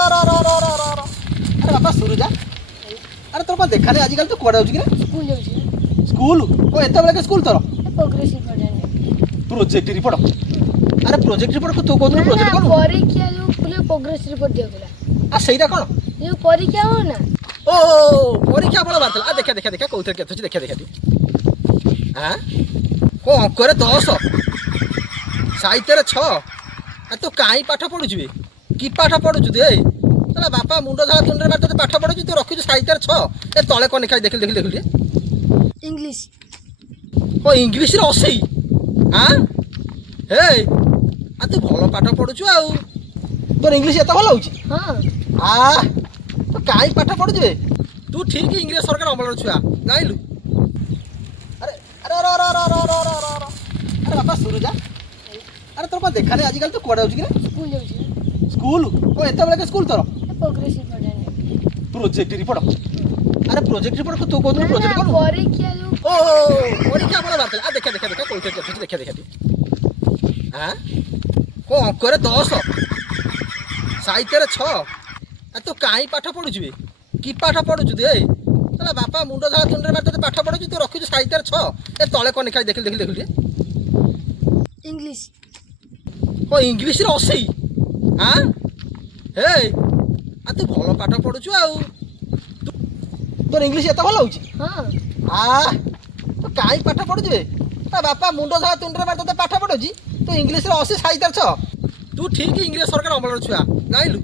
अरे बापा सुरुजा अरे तोर देखा नहीं आजिकल तो कुआडे जाउछ कि स्कूल जाउछि स्कूल को एते बेले के स्कूल तोर प्रोग्रेस रिपोर्ट जाने प्रोजेक्ट रिपोर्ट अरे प्रोजेक्ट रिपोर्ट को तू कोन प्रोजेक्ट कोन परीक्षा जो खुले प्रोग्रेस रिपोर्ट दियला आ सेइरा कोन जो परीक्षा हो ना ओ परीक्षा बड़ बात आ देखा देखा देखा कोथर के देखा देखा दी हां को अंकरे 10 साहित्य रे 6 आ तो काई पाठ पढुछ बे की पाठ पढुछ दे तला बापा मुंडो झाला तुंडरे मार तो पाठ पढुछ तू रखिछ साहित्य रे 6 ए तळे कोन लिखा देखिल देखिल देखिल इंग्लिश ओ इंग्लिश रे 80 हां हे आ तू भलो पाठ पढुछ आ तोर इंग्लिश एता भलो होउछ हां आ तो काई पाठ पढुछ बे तू ठीक इंग्लिश सरकार अमल छुआ जाइलु अरे अरे अरे अरे अरे अरे अरे बापा सुरुजा अरे तोर देखा नहीं आजिकल तो कुआडे जाउछ कि स्कूल जाउछि स्कूल को एते बेले के स्कूल तोर प्रोग्रेस रिपोर्ट जाने प्रोजेक्ट रिपोर्ट अरे प्रोजेक्ट रिपोर्ट को तू कोन प्रोजेक्ट कोन परीक्षा जो ओ परीक्षा बड़ बात आ देखा देखा देखा कोथर के देखा देखा दी हां को अंकरे 10 साहित्य रे 6 आ तो काई पाठ पढुछ बे की पाठ पढुछ दे तला बापा मुंडो झाला तुंडरे मार तो पाठ पढुछ तू रखिछ साहित्य रे 6 ए तळे कोन लिखा देखिल देखिल देखिल इंग्लिश ओ इंग्लिश रे 80 हां हे आ तू भलो पाठ पढुछ आ तोर इंग्लिश एता भलो होउछ हां आ तो काई पाठ पढुछ बे ता बापा मुंडो झाला तुंडरे मार तो पाठ पढुछ तू इंग्लिश रे 80 साहित्य रे 6 तू ठीक इंग्लिश सरकार अमल छुआ जाइलु